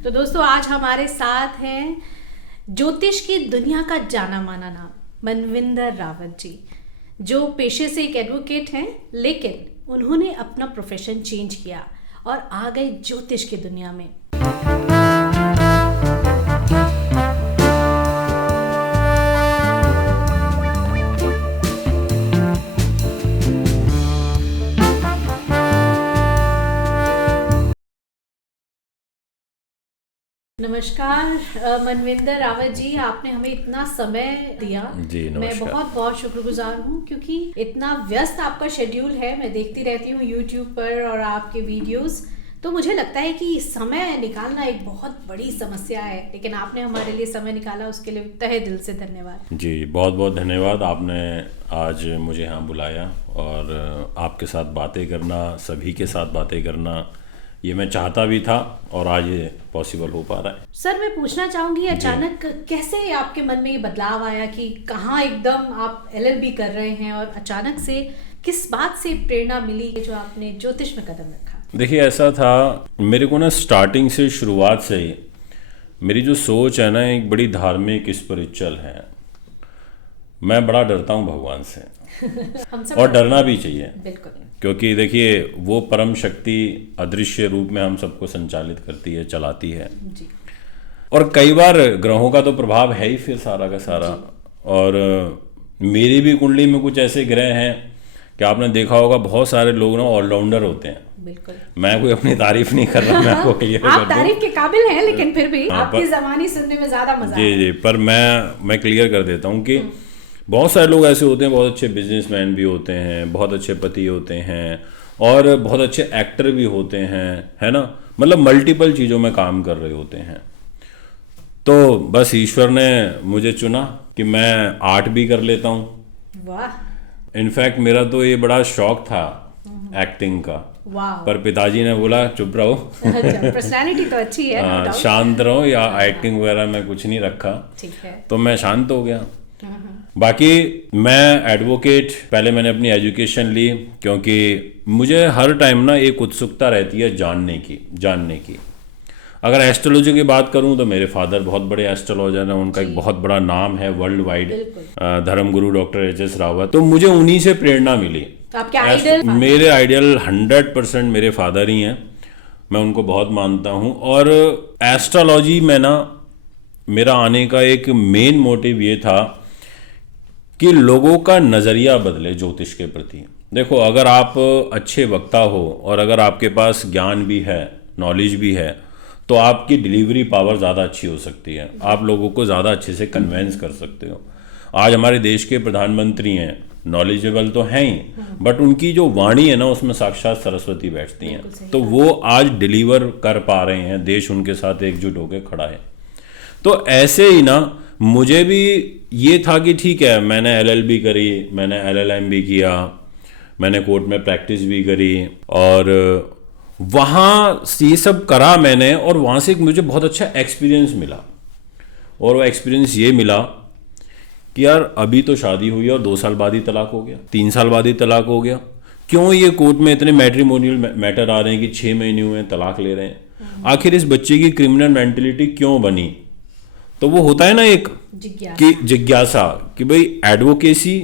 तो दोस्तों आज हमारे साथ हैं ज्योतिष की दुनिया का जाना माना नाम मनविंदर रावत जी, जो पेशे से एक एडवोकेट हैं, लेकिन उन्होंने अपना प्रोफेशन चेंज किया और आ गए ज्योतिष की दुनिया में। नमस्कार मनविंदर रावत जी, आपने हमें इतना समय दिया। जी मैं नमस्कार। बहुत बहुत शुक्रगुजार हूँ क्योंकि इतना व्यस्त आपका शेड्यूल है। मैं देखती रहती हूँ यूट्यूब पर और आपके वीडियोस, तो मुझे लगता है कि समय निकालना एक बहुत बड़ी समस्या है, लेकिन आपने हमारे लिए समय निकाला, उसके लिए तहे दिल से धन्यवाद। जी बहुत बहुत धन्यवाद, आपने आज मुझे यहाँ बुलाया और आपके साथ बातें करना, सभी के साथ बातें करना, ये मैं चाहता भी था और आज ये पॉसिबल हो पा रहा है। सर, मैं पूछना चाहूंगी अचानक कैसे आपके मन में ये बदलाव आया कि कहाँ एकदम आप LLB कर रहे हैं और अचानक से किस बात से प्रेरणा मिली जो आपने ज्योतिष में कदम रखा? देखिए ऐसा था, मेरे को ना स्टार्टिंग से, शुरुआत से ही मेरी जो सोच है ना एक बड़ी धार्मिक स्पिरिचुअल है। मैं बड़ा डरता हूँ भगवान से हम सब और डरना भी चाहिए, बिल्कुल। क्योंकि देखिए वो परम शक्ति अदृश्य रूप में हम सबको संचालित करती है, चलाती है जी। और कई बार ग्रहों का तो प्रभाव है ही फिर सारा का सारा। और मेरी भी कुंडली में कुछ ऐसे ग्रह हैं कि आपने देखा होगा बहुत सारे लोग ना ऑलराउंडर होते हैं। बिल्कुल। मैं कोई अपनी तारीफ नहीं कर रहा, मैं आपको क्लियर आप कर दूं। तारीफ के काबिल हैं, लेकिन फिर भी हाँ, आपकी ज़बानी सुनने में ज्यादा मजा जी है। जी, पर मैं क्लियर कर देता हूँ कि बहुत सारे लोग ऐसे होते हैं, बहुत अच्छे बिजनेसमैन भी होते हैं, बहुत अच्छे पति होते हैं और बहुत अच्छे एक्टर भी होते हैं, है ना, मतलब मल्टीपल चीज़ों में काम कर रहे होते हैं। तो बस ईश्वर ने मुझे चुना कि मैं आर्ट भी कर लेता हूँ। वाह। इनफैक्ट मेरा तो ये बड़ा शौक था एक्टिंग का, वाह। पर पिताजी ने बोला चुप रहो, पर्सनालिटी तो अच्छी है, no doubt। शांत रहो, या एक्टिंग वगैरह में कुछ नहीं रखा। ठीक है। तो मैं शांत हो गया। बाकी मैं एडवोकेट, पहले मैंने अपनी एजुकेशन ली क्योंकि मुझे हर टाइम ना एक उत्सुकता रहती है जानने की। अगर एस्ट्रोलॉजी की बात करूं तो मेरे फादर बहुत बड़े एस्ट्रोलॉजर हैं, उनका एक बहुत बड़ा नाम है वर्ल्ड वाइड, धर्मगुरु डॉक्टर HS रावत। तो मुझे उन्हीं से प्रेरणा मिली। तो आपके आइडल? मेरे आइडियल 100% मेरे फादर ही हैं, मैं उनको बहुत मानता हूं। और एस्ट्रोलॉजी में ना मेरा आने का एक मेन मोटिव ये था कि लोगों का नज़रिया बदले ज्योतिष के प्रति। देखो, अगर आप अच्छे वक्ता हो और अगर आपके पास ज्ञान भी है, नॉलेज भी है, तो आपकी डिलीवरी पावर ज़्यादा अच्छी हो सकती है, आप लोगों को ज़्यादा अच्छे से कन्वेंस कर सकते हो। आज हमारे देश के प्रधानमंत्री हैं, नॉलेजेबल तो हैं ही, बट उनकी जो वाणी है ना उसमें साक्षात सरस्वती बैठती हैं, तो वो आज डिलीवर कर पा रहे हैं, देश उनके साथ एकजुट होकर खड़ा है। तो ऐसे ही ना मुझे भी ये था कि ठीक है, मैंने LLB करी, मैंने LLM भी किया, मैंने कोर्ट में प्रैक्टिस भी करी और वहाँ ये सब करा मैंने, और वहाँ से एक मुझे बहुत अच्छा एक्सपीरियंस मिला। और वो एक्सपीरियंस ये मिला कि यार अभी तो शादी हुई और 2 साल बाद ही तलाक हो गया, 3 साल बाद ही तलाक हो गया। क्यों ये कोर्ट में इतने मैट्रिमोनियल मैटर आ रहे हैं कि 6 महीने हुए तलाक ले रहे हैं? आखिर इस बच्चे की क्रिमिनल मेंटेलिटी क्यों बनी? तो वो होता है ना एक जिज्ञासा कि भाई एडवोकेसी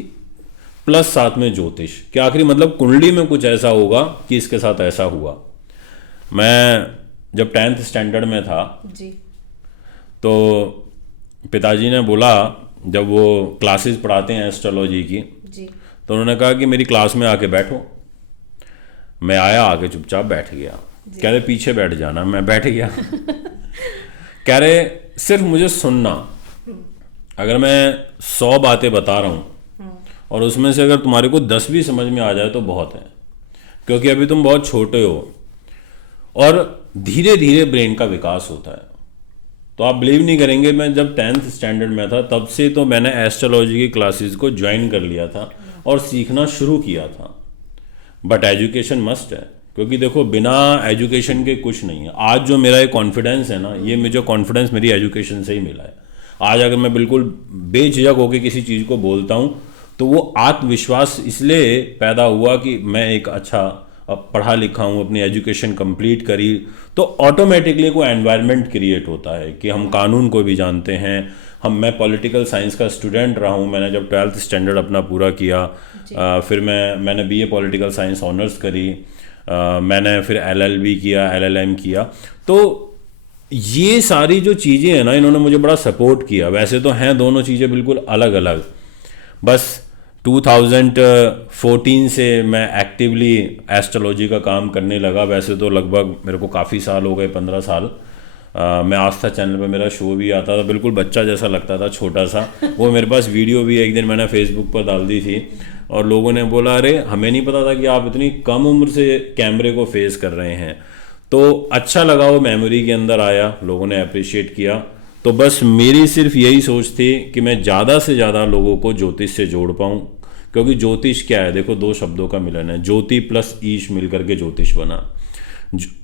प्लस साथ में ज्योतिष, कि आखिरी मतलब कुंडली में कुछ ऐसा होगा कि इसके साथ ऐसा हुआ। मैं जब 10th स्टैंडर्ड में था जी, तो पिताजी ने बोला, जब वो क्लासेस पढ़ाते हैं एस्ट्रोलॉजी की, जी। तो उन्होंने कहा कि मेरी क्लास में आके बैठो। मैं आया, आके चुपचाप बैठ गया। कह रहे पीछे बैठ जाना, मैं बैठ गया। कह रहे सिर्फ मुझे सुनना, अगर मैं 100 बातें बता रहा हूँ और उसमें से अगर तुम्हारे को 10 भी समझ में आ जाए तो बहुत है, क्योंकि अभी तुम बहुत छोटे हो और धीरे धीरे ब्रेन का विकास होता है। तो आप बिलीव नहीं करेंगे, मैं जब 10th स्टैंडर्ड में था तब से तो मैंने एस्ट्रोलॉजी की क्लासेस को ज्वाइन कर लिया था और सीखना शुरू किया था। बट एजुकेशन मस्ट है, क्योंकि देखो बिना एजुकेशन के कुछ नहीं है। आज जो मेरा ये कॉन्फिडेंस है ना, ये मुझे कॉन्फिडेंस मेरी एजुकेशन से ही मिला है। आज अगर मैं बिल्कुल बेझिझक होकर किसी चीज़ को बोलता हूँ तो वो आत्मविश्वास इसलिए पैदा हुआ कि मैं एक अच्छा अब पढ़ा लिखा हूँ, अपनी एजुकेशन कंप्लीट करी, तो ऑटोमेटिकली कोई एनवायरनमेंट क्रिएट होता है कि हम कानून को भी जानते हैं। मैं पॉलिटिकल साइंस का स्टूडेंट रहा हूँ, मैंने जब 12th स्टैंडर्ड अपना पूरा किया, फिर मैंने बीए पॉलिटिकल साइंस ऑनर्स करी, मैंने फिर LLB किया, LLM किया। तो ये सारी जो चीज़ें हैं ना, इन्होंने मुझे बड़ा सपोर्ट किया। वैसे तो हैं दोनों चीज़ें बिल्कुल अलग अलग, बस 2014 से मैं एक्टिवली एस्ट्रोलॉजी का काम करने लगा। वैसे तो लगभग मेरे को काफ़ी साल हो गए, 15 साल। मैं आस्था चैनल पे मेरा शो भी आता था, बिल्कुल बच्चा जैसा लगता था, छोटा सा। वो मेरे पास वीडियो भी एक दिन मैंने फेसबुक पर डाल दी थी और लोगों ने बोला, अरे हमें नहीं पता था कि आप इतनी कम उम्र से कैमरे को फेस कर रहे हैं। तो अच्छा लगा, वो मेमोरी के अंदर आया, लोगों ने अप्रिशिएट किया। तो बस मेरी सिर्फ यही सोच थी कि मैं ज़्यादा से ज़्यादा लोगों को ज्योतिष से जोड़ पाऊँ, क्योंकि ज्योतिष क्या है, देखो 2 शब्दों का मिलन है, ज्योति प्लस ईश मिलकर के ज्योतिष बना।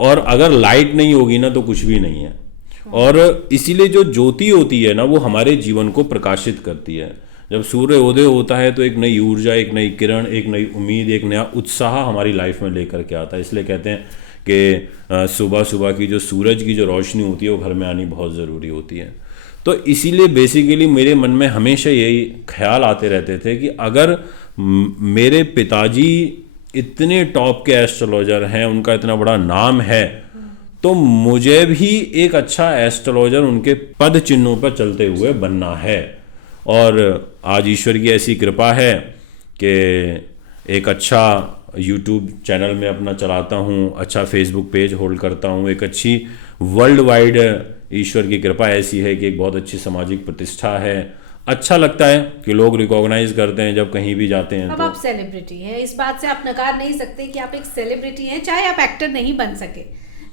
और अगर लाइट नहीं होगी ना तो कुछ भी नहीं है। और इसीलिए जो ज्योति होती है ना, वो हमारे जीवन को प्रकाशित करती है। जब सूर्य उदय होता है तो एक नई ऊर्जा, एक नई किरण, एक नई उम्मीद, एक नया उत्साह हमारी लाइफ में लेकर के आता है। इसलिए कहते हैं कि सुबह सुबह की जो सूरज की जो रोशनी होती है वो घर में आनी बहुत ज़रूरी होती है। तो इसीलिए बेसिकली मेरे मन में हमेशा यही ख्याल आते रहते थे कि अगर मेरे पिताजी इतने टॉप के एस्ट्रोलॉजर हैं, उनका इतना बड़ा नाम है, तो मुझे भी एक अच्छा एस्ट्रोलॉजर उनके पद चिन्हों पर चलते हुए बनना है। और आज ईश्वर की ऐसी कृपा है कि एक अच्छा यूट्यूब चैनल में अपना चलाता हूँ, अच्छा फेसबुक पेज होल्ड करता हूँ, एक अच्छी वर्ल्ड वाइड ईश्वर की कृपा ऐसी है कि एक बहुत अच्छी सामाजिक प्रतिष्ठा है। अच्छा लगता है कि लोग रिकॉग्नाइज करते हैं जब कहीं भी जाते हैं। अब तो आप सेलिब्रिटी हैं, इस बात से आप नकार नहीं सकते कि आप एक सेलिब्रिटी हैं, चाहे आप एक्टर नहीं बन सके,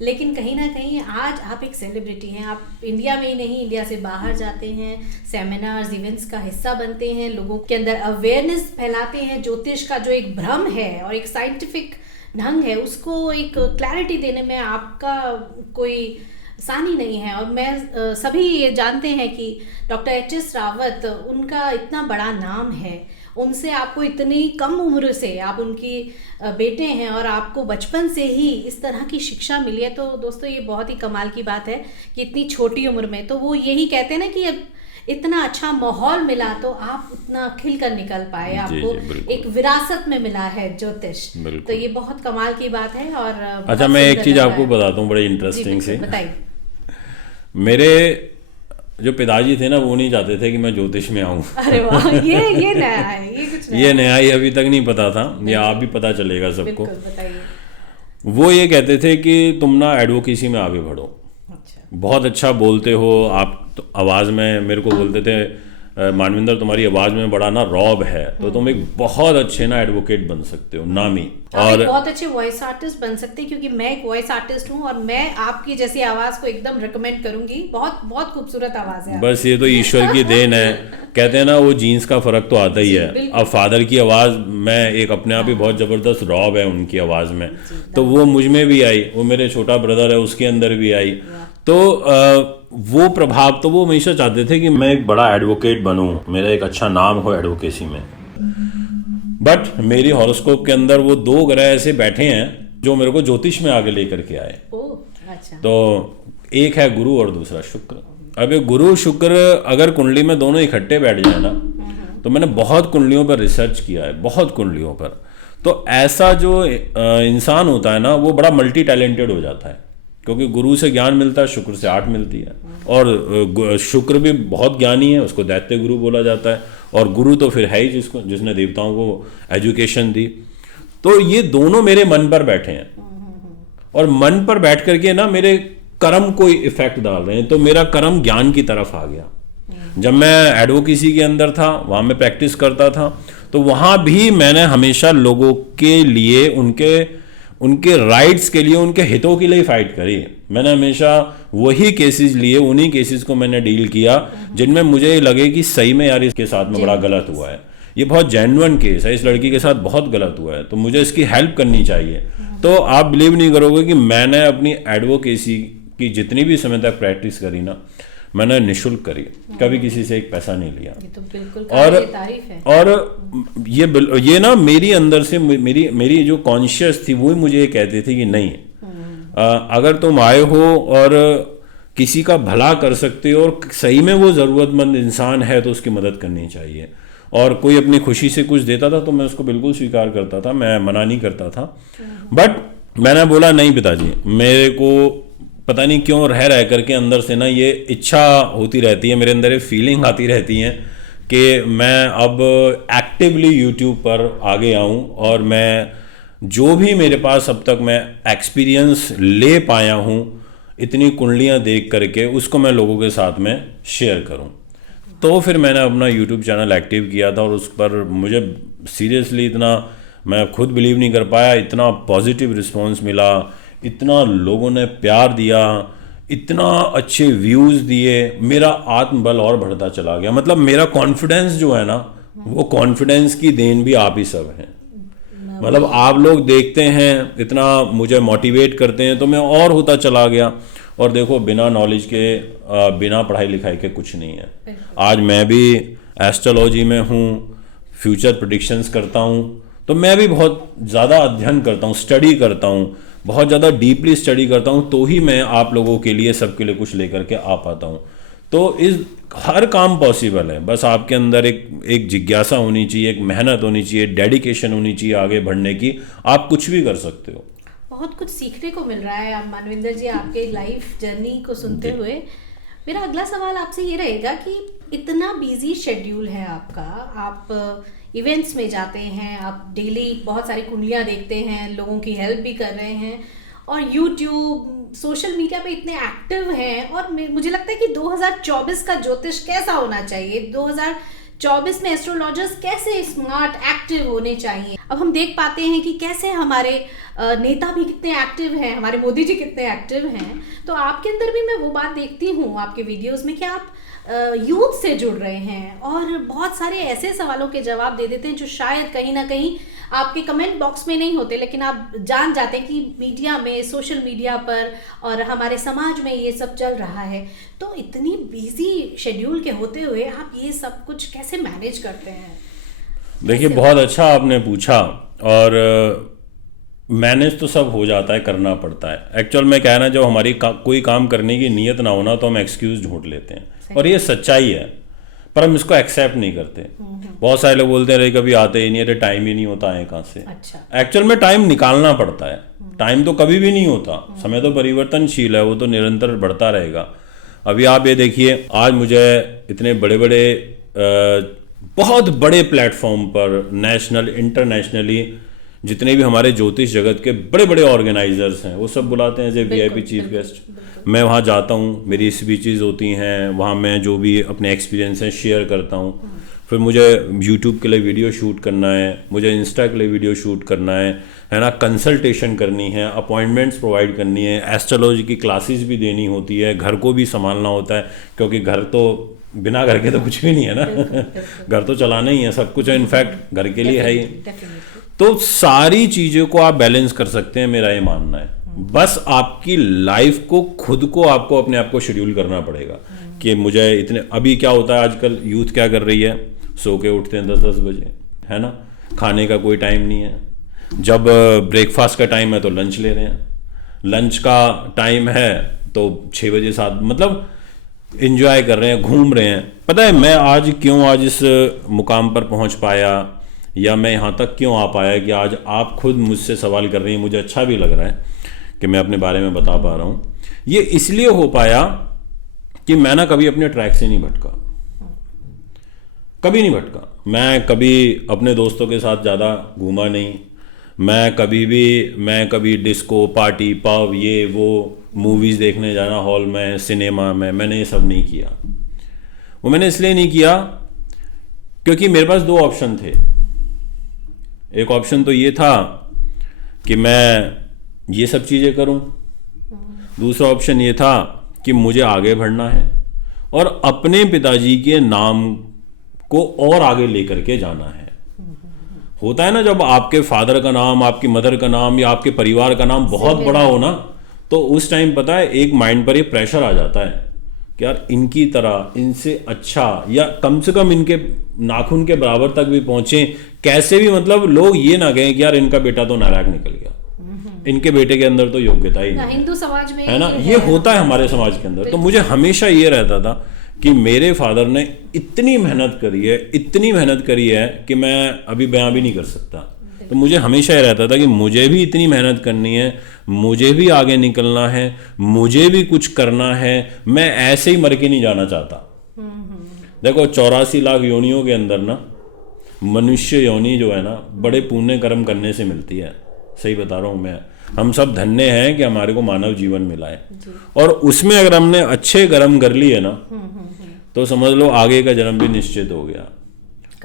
लेकिन कहीं ना कहीं आज आप एक सेलिब्रिटी हैं। आप इंडिया में ही नहीं, इंडिया से बाहर जाते हैं, सेमिनार्स, इवेंट्स का हिस्सा बनते हैं, लोगों के अंदर अवेयरनेस फैलाते हैं। ज्योतिष का जो एक भ्रम है और एक साइंटिफिक ढंग है, उसको एक क्लैरिटी देने में आपका कोई आसानी नहीं है। और मैं सभी ये जानते हैं कि डॉक्टर HS रावत, उनका इतना बड़ा नाम है, उनसे आपको इतनी कम उम्र से, आप उनकी बेटे हैं और आपको बचपन से ही इस तरह की शिक्षा मिली है। तो दोस्तों ये बहुत ही कमाल की बात है कि इतनी छोटी उम्र में, तो वो यही कहते हैं ना कि अब इतना अच्छा माहौल मिला तो आप उतना खिल कर निकल पाए, आपको एक विरासत में मिला है ज्योतिष। तो ये बहुत कमाल की बात है। और अच्छा, मैं एक चीज़ आपको बताता हूँ बड़े इंटरेस्टिंग से। बताइए। मेरे जो पिताजी थे ना, वो नहीं चाहते थे कि मैं ज्योतिष में आऊँ। अरे वाह, ये नया है, ये कुछ नया ये नया ही अभी तक नहीं पता था, ये आप भी पता चलेगा सबको। बताइए। वो ये कहते थे कि तुम ना एडवोकेसी में आगे बढ़ो, अच्छा। बहुत अच्छा बोलते हो आप। तो आवाज़ में मेरे को बोलते थे, मानविंदर तुम्हारी आवाज़ में बड़ा ना रॉब है, तो तुम एक बहुत अच्छे ना एडवोकेट बन सकते हो, नामी। और बहुत अच्छे वॉइस आर्टिस्ट बन सकते हैं, क्योंकि मैं एक वॉइस आर्टिस्ट हूँ और मैं आपकी जैसी आवाज़ को एकदम रिकमेंड करूंगी। बहुत बहुत खूबसूरत आवाज़ है। बस ये तो ईश्वर की देन है। कहते हैं ना, वो जीन्स का फ़र्क तो आता ही है। अब फादर की आवाज़ में एक अपने आप ही बहुत ज़बरदस्त रॉब है उनकी आवाज़ में, तो वो मुझ में भी आई, वो मेरे छोटा ब्रदर है उसके अंदर भी आई। तो वो प्रभाव, तो वो हमेशा चाहते थे कि मैं एक बड़ा एडवोकेट बनूं, मेरा एक अच्छा नाम हो एडवोकेसी में। बट मेरी हॉरोस्कोप के अंदर वो 2 ग्रह ऐसे बैठे हैं जो मेरे को ज्योतिष में आगे लेकर के आए। अच्छा। तो एक है गुरु और दूसरा शुक्र। अब ये गुरु शुक्र अगर कुंडली में दोनों इकट्ठे बैठ जाए ना, तो मैंने बहुत कुंडलियों पर रिसर्च किया है, बहुत कुंडलियों पर। तो ऐसा जो इंसान होता है ना, वो बड़ा मल्टी टैलेंटेड हो जाता है, क्योंकि गुरु से ज्ञान मिलता है, शुक्र से आर्ट मिलती है। और शुक्र भी बहुत ज्ञानी है, उसको दैत्य गुरु बोला जाता है। और गुरु तो फिर है ही जिसने देवताओं को एजुकेशन दी। तो ये दोनों मेरे मन पर बैठे हैं, और मन पर बैठ करके ना मेरे कर्म को इफेक्ट डाल रहे हैं। तो मेरा कर्म ज्ञान की तरफ आ गया। जब मैं एडवोकेसी के अंदर था, वहाँ मैं प्रैक्टिस करता था, तो वहाँ भी मैंने हमेशा लोगों के लिए, उनके राइट्स के लिए, उनके हितों के लिए फाइट करी। मैंने हमेशा वही केसेस लिए, उन्हीं केसेस को मैंने डील किया जिनमें मुझे लगे कि सही में यार इसके साथ में बड़ा गलत हुआ है, ये बहुत जेन्युइन केस है, इस लड़की के साथ बहुत गलत हुआ है, तो मुझे इसकी हेल्प करनी चाहिए। तो आप बिलीव नहीं करोगे कि मैंने अपनी एडवोकेसी की जितनी भी समय तक प्रैक्टिस करी ना, मैंने निःशुल्क करी, कभी किसी से एक पैसा नहीं लिया। ये तो बिल्कुल और काबिल तारीफ है। और ये ना मेरी अंदर से मेरी जो कॉन्शियस थी वो मुझे कहती थी कि नहीं, अगर तुम आए हो और किसी का भला कर सकते हो और सही में वो ज़रूरतमंद इंसान है तो उसकी मदद करनी चाहिए। और कोई अपनी खुशी से कुछ देता था तो मैं उसको बिल्कुल स्वीकार करता था, मैं मना नहीं करता था। बट मैंने बोला नहीं पिताजी, मेरे को पता नहीं क्यों रह करके अंदर से ना ये इच्छा होती रहती है, मेरे अंदर ये फीलिंग आती रहती है कि मैं अब एक्टिवली यूट्यूब पर आगे आऊँ और मैं जो भी मेरे पास अब तक मैं एक्सपीरियंस ले पाया हूँ इतनी कुंडलियाँ देख करके उसको मैं लोगों के साथ में शेयर करूँ। तो फिर मैंने अपना यूट्यूब चैनल एक्टिव किया था और उस पर मुझे सीरियसली इतना, मैं खुद बिलीव नहीं कर पाया, इतना पॉजिटिव रिस्पांस मिला, इतना लोगों ने प्यार दिया, इतना अच्छे व्यूज़ दिए, मेरा आत्मबल और बढ़ता चला गया। मतलब मेरा कॉन्फिडेंस जो है ना, वो कॉन्फिडेंस की देन भी आप ही सब हैं। मतलब आप लोग देखते हैं, इतना मुझे मोटिवेट करते हैं तो मैं और होता चला गया। और देखो बिना नॉलेज के, बिना पढ़ाई लिखाई के कुछ नहीं है। आज मैं भी एस्ट्रोलॉजी में हूँ, फ्यूचर प्रेडिक्शंस करता हूँ, तो मैं भी बहुत ज़्यादा अध्ययन करता हूँ, स्टडी करता हूँ, बहुत ज़्यादा डीपली स्टडी करता हूँ, तो ही मैं आप लोगों के लिए, सबके लिए कुछ लेकर के आ पाता हूँ। तो इस हर काम पॉसिबल है, बस आपके अंदर एक जिज्ञासा होनी चाहिए, एक मेहनत होनी चाहिए, डेडिकेशन होनी चाहिए आगे बढ़ने की, आप कुछ भी कर सकते हो। बहुत कुछ सीखने को मिल रहा है आप मानविंदर जी, आपके लाइफ जर्नी को सुनते हुए। मेरा अगला सवाल आपसे ये रहेगा कि इतना बिजी शेड्यूल है आपका, आप इवेंट्स में जाते हैं, आप डेली बहुत सारी कुंडलियाँ देखते हैं, लोगों की हेल्प भी कर रहे हैं और यूट्यूब सोशल मीडिया पे इतने एक्टिव हैं, और मुझे लगता है कि 2024 का ज्योतिष कैसा होना चाहिए, 2024 में एस्ट्रोलॉजर्स कैसे स्मार्ट एक्टिव होने चाहिए। अब हम देख पाते हैं कि कैसे हमारे नेता भी कितने एक्टिव हैं, हमारे मोदी जी कितने एक्टिव हैं। तो आपके अंदर भी मैं वो बात देखती हूँ आपके वीडियोस में कि आप यूथ से जुड़ रहे हैं और बहुत सारे ऐसे सवालों के जवाब दे देते हैं जो शायद कहीं ना कहीं आपके कमेंट बॉक्स में नहीं होते, लेकिन आप जान जाते हैं कि मीडिया में, सोशल मीडिया पर और हमारे समाज में ये सब चल रहा है। तो इतनी बिजी शेड्यूल के होते हुए आप ये सब कुछ कैसे मैनेज करते हैं? देखिए बहुत अच्छा आपने पूछा, और मैनेज तो सब हो जाता है, करना पड़ता है। एक्चुअल में क्या है ना, जब हमारी कोई काम करने की नीयत ना होना तो हम एक्सक्यूज ढूंढ लेते हैं, और ये सच्चाई है, पर हम इसको एक्सेप्ट नहीं करते। बहुत सारे लोग बोलते हैं कभी आते ही नहीं है, टाइम ही नहीं होता है कहाँ से। अच्छा। एक्चुअल में टाइम निकालना पड़ता है, टाइम तो कभी भी नहीं होता, समय तो परिवर्तनशील है, वो तो निरंतर बढ़ता रहेगा। अभी आप ये देखिए, आज मुझे इतने बड़े बड़े बहुत बड़े प्लेटफॉर्म पर, नेशनल इंटरनेशनली, जितने भी हमारे ज्योतिष जगत के बड़े बड़े ऑर्गेनाइजर्स हैं, वो सब बुलाते हैं as a VIP chief guest. मैं वहाँ जाता हूँ, मेरी स्पीचेस होती हैं वहाँ, मैं जो भी अपने एक्सपीरियंस हैं शेयर करता हूँ। फिर मुझे यूट्यूब के लिए वीडियो शूट करना है, मुझे इंस्टा के लिए वीडियो शूट करना है ना, कंसल्टेशन करनी है, अपॉइंटमेंट्स प्रोवाइड करनी है, एस्ट्रोलॉजी की क्लासेस भी देनी होती है, घर को भी संभालना होता है, क्योंकि घर तो बिना घर के तो कुछ भी नहीं है ना घर तो चलाना ही है, सब कुछ है, इनफैक्ट घर के लिए है ही। तो सारी चीज़ों को आप बैलेंस कर सकते हैं, मेरा ये मानना है। बस आपकी लाइफ को, खुद को, आपको अपने आप को शेड्यूल करना पड़ेगा कि मुझे इतने, अभी क्या होता है आजकल यूथ क्या कर रही है, सो के उठते हैं 10-10 बजे, है ना, खाने का कोई टाइम नहीं है, जब ब्रेकफास्ट का टाइम है तो लंच ले रहे हैं, लंच का टाइम है तो 6 बजे 7, मतलब एंजॉय कर रहे हैं, घूम रहे हैं। पता है मैं आज क्यों आज इस मुकाम पर पहुंच पाया, या मैं यहाँ तक क्यों आ पाया कि आज आप खुद मुझसे सवाल कर रही हैं, मुझे अच्छा भी लग रहा है कि मैं अपने बारे में बता पा रहा हूँ। ये इसलिए हो पाया कि मैं ना कभी अपने ट्रैक से नहीं भटका, कभी नहीं भटका। मैं कभी अपने दोस्तों के साथ ज़्यादा घूमा नहीं, मैं कभी डिस्को पार्टी पब ये वो मूवीज़ देखने जाना हॉल में, सिनेमा में, मैंने ये सब नहीं किया। वो मैंने इसलिए नहीं किया क्योंकि मेरे पास 2 ऑप्शन थे। एक ऑप्शन तो ये था कि मैं ये सब चीज़ें करूं, दूसरा ऑप्शन ये था कि मुझे आगे बढ़ना है और अपने पिताजी के नाम को और आगे लेकर के जाना है। होता है ना, जब आपके फादर का नाम, आपकी मदर का नाम या आपके परिवार का नाम बहुत बड़ा हो ना, तो उस टाइम पता है एक माइंड पर ये प्रेशर आ जाता है कि यार इनकी तरह, इनसे अच्छा, या कम से कम इनके नाखून के बराबर तक भी पहुंचे, कैसे भी, मतलब लोग ये ना कहें कि यार इनका बेटा तो नालायक निकल गया, इनके बेटे के अंदर तो योग्यता ही नहीं, हिंदू समाज में है ना, ये होता है हमारे समाज के अंदर। तो मुझे हमेशा ये रहता था कि मेरे फादर ने इतनी मेहनत करी है, इतनी मेहनत करी है कि मैं अभी बयां भी नहीं कर सकता। तो मुझे हमेशा ये रहता था कि मुझे भी इतनी मेहनत करनी है, मुझे भी आगे निकलना है, मुझे भी कुछ करना है, मैं ऐसे ही मर के नहीं जाना चाहता। देखो 84 लाख योनियों के अंदर ना मनुष्य योनि जो है ना बड़े पुण्य कर्म करने से मिलती है, सही बता रहा हूँ मैं। हम सब धन्य हैं कि हमारे को मानव जीवन मिला है, और उसमें अगर हमने अच्छे कर्म कर लिए ना तो समझ लो आगे का जन्म भी निश्चित हो गया,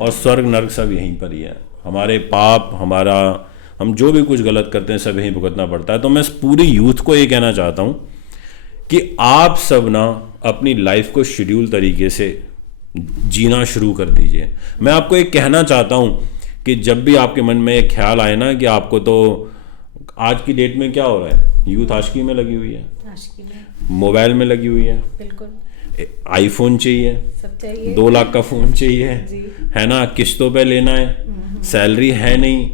और स्वर्ग नर्क सब यहीं पर ही है। हमारे पाप, हम जो भी कुछ गलत करते हैं सब यहीं भुगतना पड़ता है। तो मैं पूरी यूथ को ये कहना चाहता हूँ कि आप सब ना अपनी लाइफ को शेड्यूल तरीके से जीना शुरू कर दीजिए। मैं आपको एक कहना चाहता हूँ कि जब भी आपके मन में एक ख्याल आए ना कि आपको, तो आज की डेट में क्या हो रहा है, यूथ आशिकी में लगी हुई है, मोबाइल में लगी हुई है, बिल्कुल आईफोन चाहिए, सब चाहिए, 2 लाख का फोन चाहिए, है ना, किस्तों पे लेना है, सैलरी है नहीं,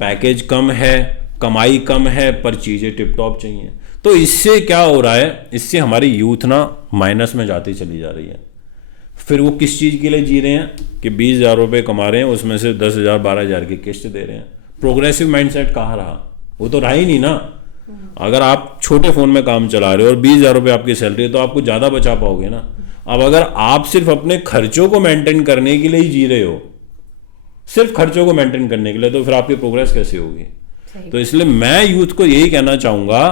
पैकेज कम है, कमाई कम है, पर चीजें टिप टॉप चाहिए। तो इससे क्या हो रहा है, इससे हमारी यूथ ना माइनस में जाती चली जा रही है। फिर वो किस चीज के लिए जी रहे हैं कि 20,000 रुपये कमा रहे हैं, उसमें से 10,000 12,000 की किस्त दे रहे हैं। प्रोग्रेसिव माइंडसेट कहाँ रहा, वो तो रहा ही नहीं ना। अगर आप छोटे फोन में काम चला रहे हो और 20,000 रुपये आपकी सैलरी है तो आपको ज्यादा बचा पाओगे ना। अब अगर आप सिर्फ अपने खर्चों को मेंटेन करने के लिए ही जी रहे हो, सिर्फ खर्चों को मेंटेन करने के लिए, तो फिर आपकी प्रोग्रेस कैसे होगी। तो इसलिए मैं यूथ को यही कहना चाहूंगा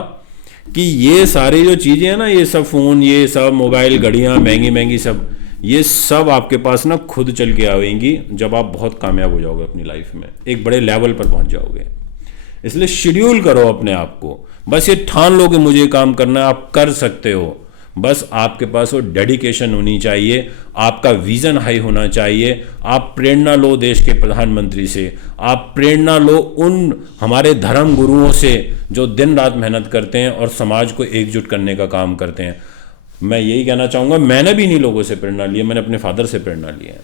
कि ये सारी जो चीजें हैं ना, ये सब फोन, ये सब मोबाइल, घड़ियां महंगी महंगी, सब ये सब आपके पास ना खुद चल के आएंगी जब आप बहुत कामयाब हो जाओगे अपनी लाइफ में, एक बड़े लेवल पर पहुंच जाओगे। इसलिए शेड्यूल करो अपने आप को, बस ये ठान लो कि मुझे काम करना है, आप कर सकते हो। बस आपके पास वो डेडिकेशन होनी चाहिए, आपका विजन हाई होना चाहिए। आप प्रेरणा लो देश के प्रधानमंत्री से, आप प्रेरणा लो उन हमारे धर्म गुरुओं से जो दिन रात मेहनत करते हैं और समाज को एकजुट करने का काम करते हैं। मैं यही कहना चाहूँगा, मैंने भी इन्हीं लोगों से प्रेरणा ली है, मैंने अपने फादर से प्रेरणा ली है।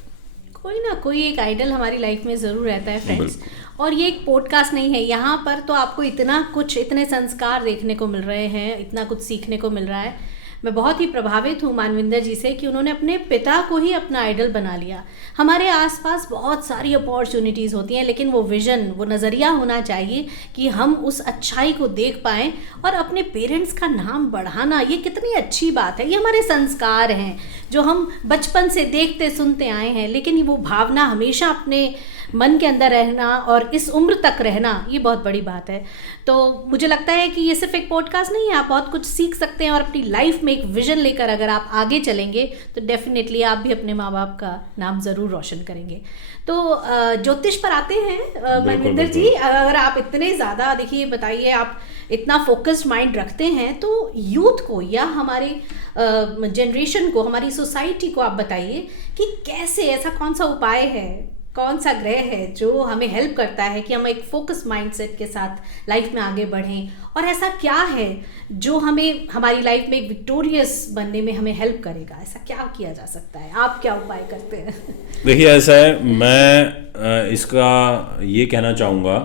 कोई ना कोई एक आइडल हमारी लाइफ में ज़रूर रहता है फ्रेंड्स। और ये एक पॉडकास्ट नहीं है, यहाँ पर तो आपको इतना कुछ, इतने संस्कार देखने को मिल रहे हैं, इतना कुछ सीखने को मिल रहा है। मैं बहुत ही प्रभावित हूँ मानविंदर जी से कि उन्होंने अपने पिता को ही अपना आइडल बना लिया। हमारे आसपास बहुत सारी अपॉर्चुनिटीज़ होती हैं, लेकिन वो विजन, वो नज़रिया होना चाहिए कि हम उस अच्छाई को देख पाएँ। और अपने पेरेंट्स का नाम बढ़ाना, ये कितनी अच्छी बात है। ये हमारे संस्कार हैं जो हम बचपन से देखते सुनते आए हैं, लेकिन वो भावना हमेशा अपने मन के अंदर रहना और इस उम्र तक रहना, ये बहुत बड़ी बात है। तो मुझे लगता है कि ये सिर्फ एक पॉडकास्ट नहीं है, आप बहुत कुछ सीख सकते हैं और अपनी लाइफ में एक विजन लेकर अगर आप आगे चलेंगे तो डेफिनेटली आप भी अपने माँ बाप का नाम ज़रूर रोशन करेंगे। तो ज्योतिष पर आते हैं मनविंदर जी, अगर आप इतने ज़्यादा, देखिए बताइए, आप इतना फोकस्ड माइंड रखते हैं, तो यूथ को या हमारे जनरेशन को, हमारी सोसाइटी को आप बताइए कि कैसे, ऐसा कौन सा उपाय है, कौन सा ग्रह है जो हमें हेल्प करता है कि हम एक फोकस माइंडसेट के साथ लाइफ में आगे बढ़ें, और ऐसा क्या है जो हमें हमारी लाइफ में एक विक्टोरियस बनने में हमें हेल्प करेगा। ऐसा क्या किया जा सकता है, आप क्या उपाय करते हैं? देखिए ऐसा है, मैं इसका ये कहना चाहूँगा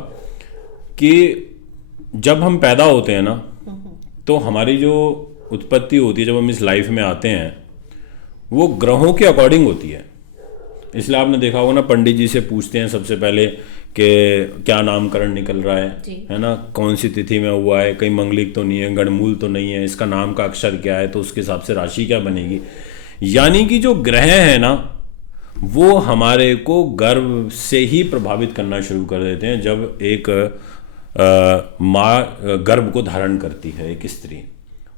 कि जब हम पैदा होते हैं ना, तो हमारी जो उत्पत्ति होती है, जब हम इस लाइफ में आते हैं, वो ग्रहों के अकॉर्डिंग होती है। इसलिए आपने देखा होगा ना, पंडित जी से पूछते हैं सबसे पहले कि क्या नामकरण निकल रहा है ना, कौन सी तिथि में हुआ है, कहीं मंगलिक तो नहीं है, गणमूल तो नहीं है, इसका नाम का अक्षर क्या है, तो उसके हिसाब से राशि क्या बनेगी। यानी कि जो ग्रह है ना, वो हमारे को गर्भ से ही प्रभावित करना शुरू कर देते हैं। जब एक माँ गर्भ को धारण करती है, एक स्त्री,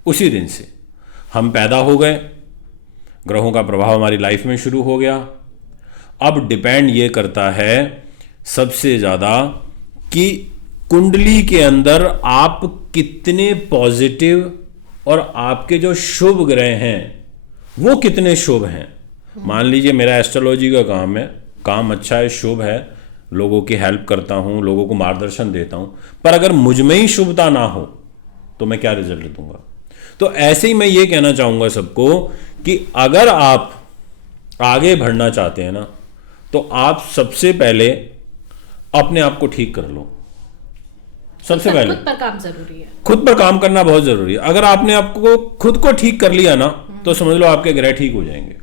उसी दिन से हम पैदा हो गए, ग्रहों का प्रभाव हमारी लाइफ में शुरू हो गया। अब डिपेंड ये करता है सबसे ज़्यादा कि कुंडली के अंदर आप कितने पॉजिटिव, और आपके जो शुभ ग्रह हैं वो कितने शुभ हैं। मान लीजिए मेरा एस्ट्रोलॉजी का काम है, काम अच्छा है, शुभ है, लोगों की हेल्प करता हूँ, लोगों को मार्गदर्शन देता हूँ, पर अगर मुझ में ही शुभता ना हो तो मैं क्या रिजल्ट दूंगा। तो ऐसे ही मैं ये कहना चाहूँगा सबको कि अगर आप आगे बढ़ना चाहते हैं ना, तो आप सबसे पहले अपने आप को ठीक कर लो। सबसे पहले खुद पर काम जरूरी है। खुद पर काम करना बहुत जरूरी है। अगर आपने आपको खुद को ठीक कर लिया ना, तो समझ लो आपके ग्रह ठीक हो जाएंगे।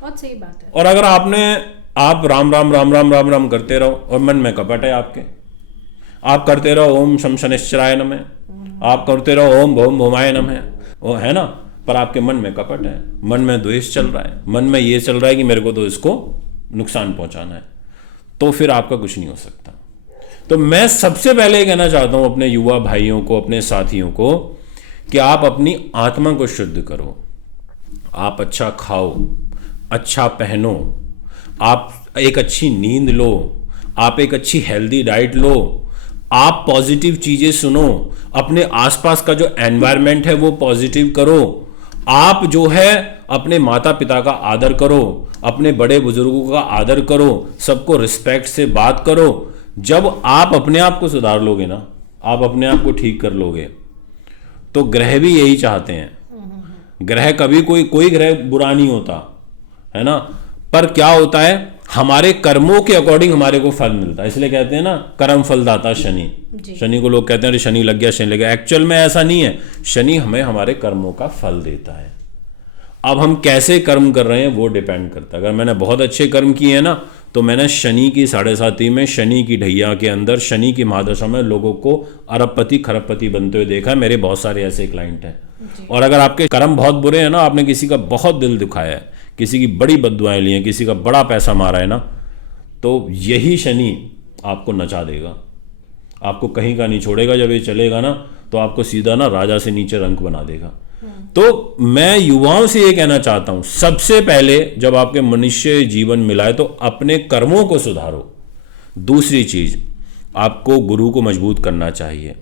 बहुत सही बात है। और अगर आप राम राम राम राम राम राम करते रहो और मन में कपट है आपके, आप करते रहो ओम शम शनिश्चराय नमः, आप करते रहो ओम भौम भौमाय नमः, वो है ना, पर आपके मन में कपट है, मन में द्वेष चल रहा है, मन में ये चल रहा है कि मेरे को तो इसको नुकसान पहुंचाना है, तो फिर आपका कुछ नहीं हो सकता। तो मैं सबसे पहले कहना चाहता हूं अपने युवा भाइयों को, अपने साथियों को, कि आप अपनी आत्मा को शुद्ध करो। आप अच्छा खाओ, अच्छा पहनो, आप एक अच्छी नींद लो, आप एक अच्छी हेल्दी डाइट लो, आप पॉजिटिव चीजें सुनो, अपने आसपास का जो एनवायरनमेंट है वो पॉजिटिव करो, आप जो है अपने माता पिता का आदर करो, अपने बड़े बुजुर्गों का आदर करो, सबको रिस्पेक्ट से बात करो। जब आप अपने आप को सुधार लोगे ना, आप अपने आप को ठीक कर लोगे, तो ग्रह भी यही चाहते हैं। ग्रह कभी कोई ग्रह बुरा नहीं होता है ना, पर क्या होता है, हमारे कर्मों के अकॉर्डिंग हमारे को फल मिलता है। इसलिए कहते हैं ना कर्म फलदाता शनि। शनि को लोग कहते हैं अरे शनि लग गया, शनि लग गया। एक्चुअल में ऐसा नहीं है, शनि हमें हमारे कर्मों का फल देता है। अब हम कैसे कर्म कर रहे हैं वो डिपेंड करता है। अगर मैंने बहुत अच्छे कर्म किए हैं ना, तो मैंने शनि की 7.5 में, शनि की ढैया के अंदर, शनि की महादशा में लोगों को अरबपति खरबपति बनते हुए देखा है। मेरे बहुत सारे ऐसे क्लाइंट हैं। और अगर आपके कर्म बहुत बुरे हैं ना, आपने किसी का बहुत दिल दुखाया है, किसी की बड़ी बद्दुआएं ली हैं, किसी का बड़ा पैसा मारा है ना, तो यही शनि आपको नचा देगा, आपको कहीं का नहीं छोड़ेगा। जब ये चलेगा ना, तो आपको सीधा ना राजा से नीचे रंक बना देगा। तो मैं युवाओं से ये कहना चाहता हूं, सबसे पहले जब आपके मनुष्य जीवन मिला है तो अपने कर्मों को सुधारो। दूसरी चीज, आपको गुरु को मजबूत करना चाहिए।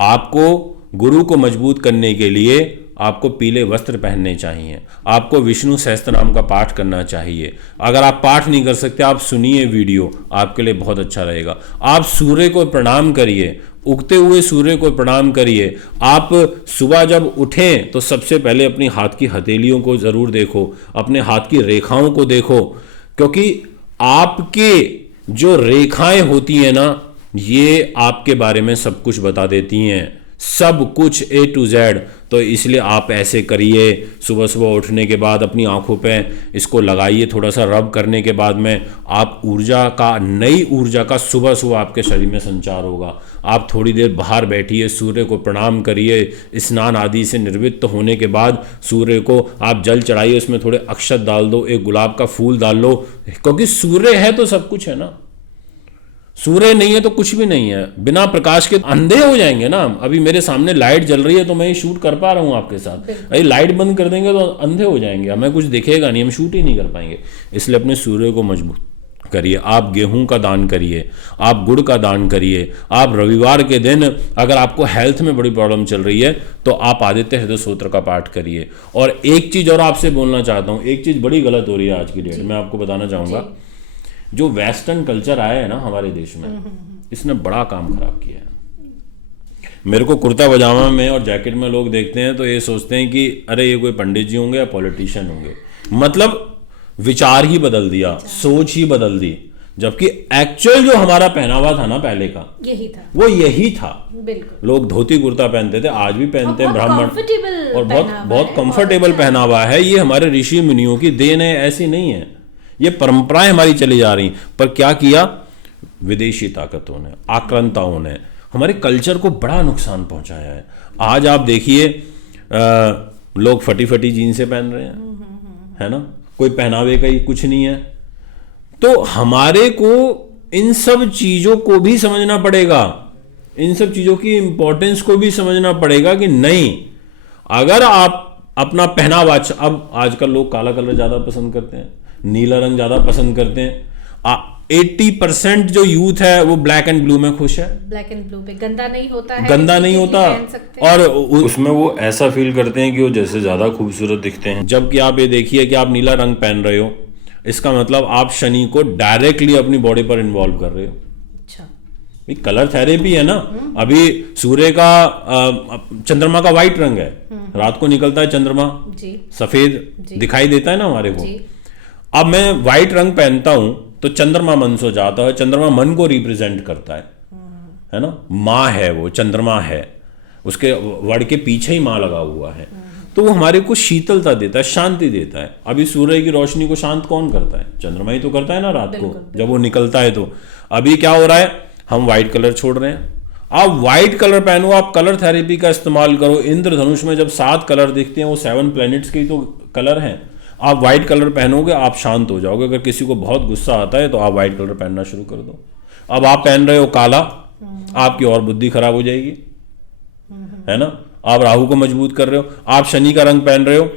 आपको गुरु को मजबूत करने के लिए आपको पीले वस्त्र पहनने चाहिए, आपको विष्णु सहस्त्रनाम का पाठ करना चाहिए। अगर आप पाठ नहीं कर सकते, आप सुनिए वीडियो, आपके लिए बहुत अच्छा रहेगा। आप सूर्य को प्रणाम करिए, उगते हुए सूर्य को प्रणाम करिए। आप सुबह जब उठें तो सबसे पहले अपनी हाथ की हथेलियों को जरूर देखो, अपने हाथ की रेखाओं को देखो, क्योंकि आपके जो रेखाएं होती हैं ना, ये आपके बारे में सब कुछ बता देती हैं, सब कुछ A to Z। तो इसलिए आप ऐसे करिए, सुबह सुबह उठने के बाद अपनी आंखों पे इसको लगाइए, थोड़ा सा रब करने के बाद में आप नई ऊर्जा का सुबह सुबह आपके शरीर में संचार होगा। आप थोड़ी देर बाहर बैठिए, सूर्य को प्रणाम करिए, स्नान आदि से निर्वृत्त होने के बाद सूर्य को आप जल चढ़ाइए, उसमें थोड़े अक्षत डाल दो, एक गुलाब का फूल डाल लो, क्योंकि सूर्य है तो सब कुछ है ना। सूर्य नहीं है तो कुछ भी नहीं है। बिना प्रकाश के अंधे हो जाएंगे ना। अभी मेरे सामने लाइट जल रही है तो मैं ये शूट कर पा रहा हूँ आपके साथ। अरे लाइट बंद कर देंगे तो अंधे हो जाएंगे, हमें कुछ दिखेगा नहीं, हम शूट ही नहीं कर पाएंगे। इसलिए अपने सूर्य को मजबूत करिए। आप गेहूं का दान करिए, आप गुड़ का दान करिए। आप रविवार के दिन अगर आपको हेल्थ में बड़ी प्रॉब्लम चल रही है तो आप आदित्य हृदय स्तोत्र का पाठ करिए। और एक चीज और आपसे बोलना चाहता हूँ, एक चीज बड़ी गलत हो रही है आज की डेट में, आपको बताना चाहूंगा। जो वेस्टर्न कल्चर आया है ना हमारे देश में, इसने बड़ा काम खराब किया है। मेरे को कुर्ता पजामा में और जैकेट में लोग देखते हैं तो ये सोचते हैं कि अरे ये कोई पंडित जी होंगे या पॉलिटिशियन होंगे, मतलब विचार ही बदल दिया, सोच ही बदल दी। जबकि एक्चुअल जो हमारा पहनावा था ना पहले का, यही था, वो यही था। बिल्कुल। लोग धोती कुर्ता पहनते थे, आज भी पहनते हैं ब्राह्मण, और बहुत बहुत कंफर्टेबल पहनावा है। ये हमारे ऋषि मुनियों की देन है, ऐसी नहीं है। ये परंपराएं हमारी चली जा रही, पर क्या किया विदेशी ताकतों ने, आक्रांताओं ने हमारे कल्चर को बड़ा नुकसान पहुंचाया है। आज आप देखिए लोग फटी फटी जीन्सें पहन रहे हैं, है ना, कोई पहनावे का ही कुछ नहीं है। तो हमारे को इन सब चीजों को भी समझना पड़ेगा, इन सब चीजों की इंपॉर्टेंस को भी समझना पड़ेगा कि नहीं, अगर आप अपना पहनावा, अब आजकल लोग काला कलर ज्यादा पसंद करते हैं, नीला रंग ज्यादा पसंद करते हैं। 80% जो यूथ है वो ब्लैक एंड ब्लू में खुश है। ब्लैक एंड ब्लू पे गंदा नहीं होता है, गंदा नहीं होता, और उसमें वो ऐसा फील करते हैं कि वो जैसे ज्यादा खूबसूरत दिखते हैं। जबकि आप ये देखिए कि आप नीला रंग पहन रहे हो, इसका मतलब आप शनि को डायरेक्टली अपनी बॉडी पर इन्वॉल्व कर रहे हो। अच्छा। कलर थेरेपी है ना। अभी सूर्य का चंद्रमा का वाइट रंग है, रात को निकलता है चंद्रमा जी सफेद दिखाई देता है ना हमारे को। जी अब मैं वाइट रंग पहनता हूं तो चंद्रमा मन से जाता है, चंद्रमा मन को रिप्रेजेंट करता है ना। माँ है वो, चंद्रमा है, उसके वड़ के पीछे ही माँ लगा हुआ है, तो वो हमारे को शीतलता देता है, शांति देता है। अभी सूर्य की रोशनी को शांत कौन करता है? चंद्रमा ही तो करता है ना रात को जब वो निकलता है। तो अभी क्या हो रहा है, हम व्हाइट कलर छोड़ रहे हैं। आप व्हाइट कलर पहनो, आप कलर थेरेपी का इस्तेमाल करो। इंद्रधनुष में जब 7 कलर दिखते हैं वो 7 प्लैनेट्स के ही तो कलर हैं। आप व्हाइट कलर पहनोगे आप शांत हो जाओगे। अगर किसी को बहुत गुस्सा आता है तो आप व्हाइट कलर पहनना शुरू कर दो। अब आप पहन रहे हो काला, आपकी और बुद्धि खराब हो जाएगी, है ना। आप राहु को मजबूत कर रहे हो। आप शनि का रंग पहन रहे हो,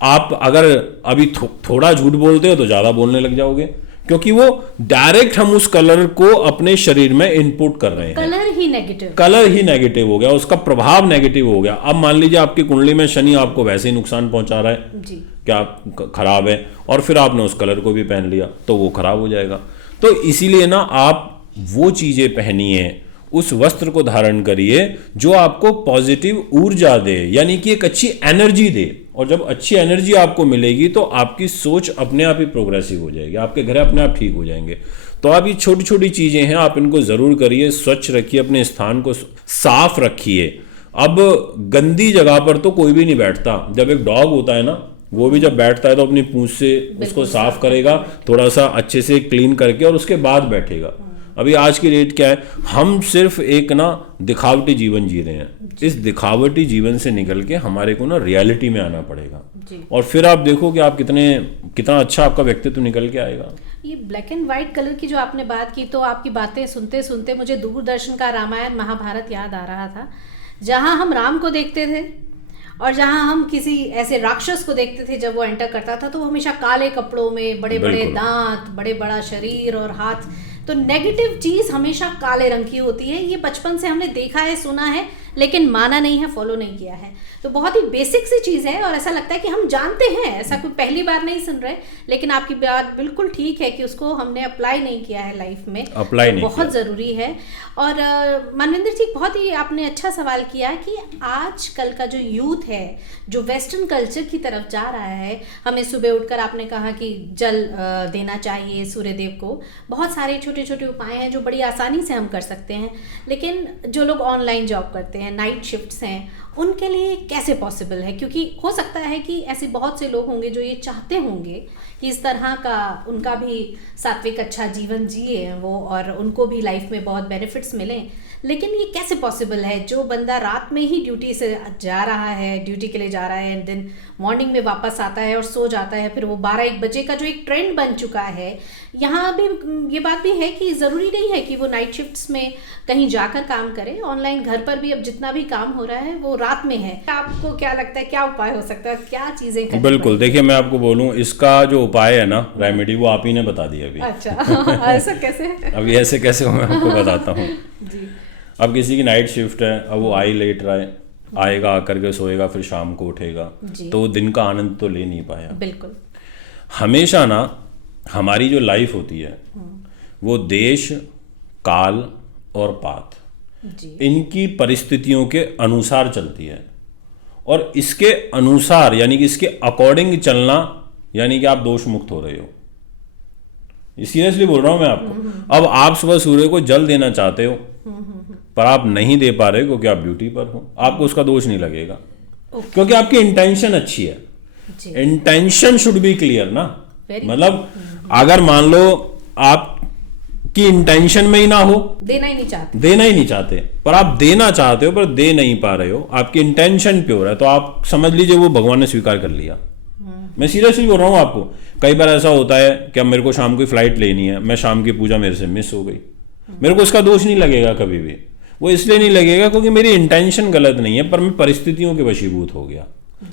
आप अगर अभी थोड़ा झूठ बोलते हो तो ज्यादा बोलने लग जाओगे, क्योंकि वो डायरेक्ट हम उस कलर को अपने शरीर में इनपुट कर रहे हैं। कलर ही नेगेटिव हो गया, उसका प्रभाव नेगेटिव हो गया। अब मान लीजिए आपकी कुंडली में शनि आपको वैसे ही नुकसान पहुंचा रहा है जी। क्या खराब है, और फिर आपने उस कलर को भी पहन लिया तो वो खराब हो जाएगा। तो इसीलिए ना आप वो चीजें पहनिए, उस वस्त्र को धारण करिए जो आपको पॉजिटिव ऊर्जा दे, यानी कि एक अच्छी एनर्जी दे। और जब अच्छी एनर्जी आपको मिलेगी तो आपकी सोच अपने आप ही प्रोग्रेसिव हो जाएगी, आपके घर अपने आप ठीक हो जाएंगे। तो आप ये छोटी छोटी चीजें हैं, आप इनको जरूर करिए। स्वच्छ रखिए, अपने स्थान को साफ रखिए। अब गंदी जगह पर तो कोई भी नहीं बैठता। जब एक डॉग होता है ना, वो भी जब बैठता है तो अपनी पूंछ से उसको साफ करेगा, थोड़ा सा अच्छे से क्लीन करके, और उसके बाद बैठेगा। अभी आज की डेट क्या है, हम सिर्फ एक ना दिखावटी जीवन जी रहे हैं। इस दिखावटी जीवन से निकल के हमारे को ना रियलिटी में आना पड़ेगा, और फिर आप देखो कि आप कितना अच्छा आपका व्यक्तित्व निकल के आएगा। ये ब्लैक एंड व्हाइट कलर की जो आपने बात की, तो आपकी बातें सुनते सुनते मुझे दूरदर्शन का रामायण महाभारत याद आ रहा था, जहां हम राम को देखते थे और जहां हम किसी ऐसे राक्षस को देखते थे। जब वो एंटर करता था तो वो हमेशा काले कपड़ों में, बड़े बड़े दांत, बड़े बड़ा शरीर और हाथ, तो नेगेटिव चीज हमेशा काले रंग की होती है। ये बचपन से हमने देखा है, सुना है, लेकिन माना नहीं है, फॉलो नहीं किया है। तो बहुत ही बेसिक सी चीज है और ऐसा लगता है कि हम जानते हैं, ऐसा कोई पहली बार नहीं सुन रहे। लेकिन आपकी बात बिल्कुल ठीक है कि उसको हमने अप्लाई नहीं किया है लाइफ में, अप्लाई नहीं बहुत जरूरी है। और मनविंदर जी, बहुत ही आपने अच्छा सवाल किया कि आज कल का जो यूथ है, जो वेस्टर्न कल्चर की तरफ जा रहा है, हमें सुबह उठकर आपने कहा कि जल देना चाहिए सूर्य देव को। बहुत सारे छोटे छोटे उपाय हैं जो बड़ी आसानी से हम कर सकते हैं, लेकिन जो लोग ऑनलाइन जॉब करते हैं, नाइट शिफ्ट्स हैं, उनके लिए कैसे पॉसिबल है? क्योंकि हो सकता है कि ऐसे बहुत से लोग होंगे जो ये चाहते होंगे कि इस तरह का उनका भी सात्विक अच्छा जीवन जिए वो, और उनको भी लाइफ में बहुत बेनिफिट्स मिलें, लेकिन ये कैसे पॉसिबल है? जो बंदा रात में ही ड्यूटी से जा रहा है, ड्यूटी के लिए जा रहा है, एंड देन मॉर्निंग में वापस आता है और सो जाता है, फिर वो 12-1 बजे का जो एक ट्रेंड बन चुका है, यहाँ भी ये बात भी है कि ज़रूरी नहीं है कि वो नाइट शिफ्ट्स में कहीं जाकर काम करे। ऑनलाइन घर पर भी अब जितना भी काम हो रहा है वो रात में है। आपको क्या लगता है, क्या उपाय हो सकता है, क्या चीज़ें करनी? बिल्कुल, देखिए मैं आपको बोलूँ, इसका जो उपाय है ना रेमेडी, वो आप ही ने बता दिया अभी। अच्छा ऐसा कैसे? अभी ऐसे कैसे मैं आपको बताता हूँ। अब किसी की नाइट शिफ्ट है, अब वो आई लेट रहा है, आएगा, आकर के सोएगा, फिर शाम को उठेगा, तो दिन का आनंद तो ले नहीं पाया। बिल्कुल। हमेशा ना हमारी जो लाइफ होती है वो देश, काल और पात, इनकी परिस्थितियों के अनुसार चलती है। और इसके अनुसार, यानी कि इसके अकॉर्डिंग चलना, यानी कि आप दोष मुक्त हो रहे हो। सीरियसली बोल रहा हूं मैं आपको। अब आप सुबह सूर्य को जल देना चाहते हो पर आप नहीं दे पा रहे क्योंकि आप ड्यूटी पर हो, आपको उसका दोष नहीं लगेगा, क्योंकि आपकी इंटेंशन अच्छी है। इंटेंशन शुड बी क्लियर ना। मतलब अगर मान लो आपकी इंटेंशन में ही ना हो, देना ही नहीं चाहते, पर आप देना चाहते हो पर दे नहीं पा रहे हो, आपकी इंटेंशन प्योर है, तो आप समझ लीजिए वो भगवान ने स्वीकार कर लिया। मैं सीरियसली बोल रहा हूं आपको। कई बार ऐसा होता है कि अब मेरे को शाम को फ्लाइट लेनी है, मैं शाम की पूजा मेरे से मिस हो गई, मेरे को इसका दोष नहीं लगेगा कभी भी। वो इसलिए नहीं लगेगा क्योंकि मेरी इंटेंशन गलत नहीं है, पर मैं परिस्थितियों के वशीभूत हो गया,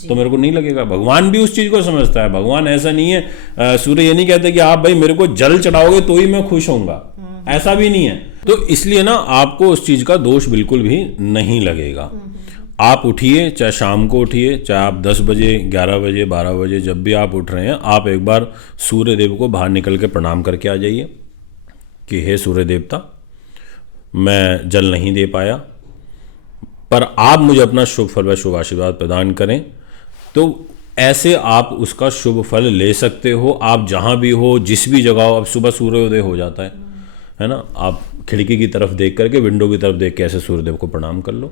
तो मेरे को नहीं लगेगा। भगवान भी उस चीज को समझता है। भगवान ऐसा नहीं है, सूर्य ये नहीं कहते कि आप भाई मेरे को जल चढ़ाओगे तो ही मैं खुश होऊंगा, ऐसा भी नहीं है। तो इसलिए ना आपको उस चीज का दोष बिल्कुल भी नहीं लगेगा। आप उठिए, चाहे शाम को उठिए, चाहे आप 10 बजे, 11 बजे, 12 बजे, जब भी आप उठ रहे हैं, आप एक बार सूर्य देव को बाहर निकल के प्रणाम करके आ जाइए कि हे सूर्य देवता, मैं जल नहीं दे पाया, पर आप मुझे अपना शुभ फल व शुभ आशीर्वाद प्रदान करें तो ऐसे आप उसका शुभ फल ले सकते हो। आप जहाँ भी हो, जिस भी जगह हो, अब सुबह सूर्योदय हो जाता है ना, आप खिड़की की तरफ देख करके, विंडो की तरफ देख के ऐसे सूर्यदेव को प्रणाम कर लो,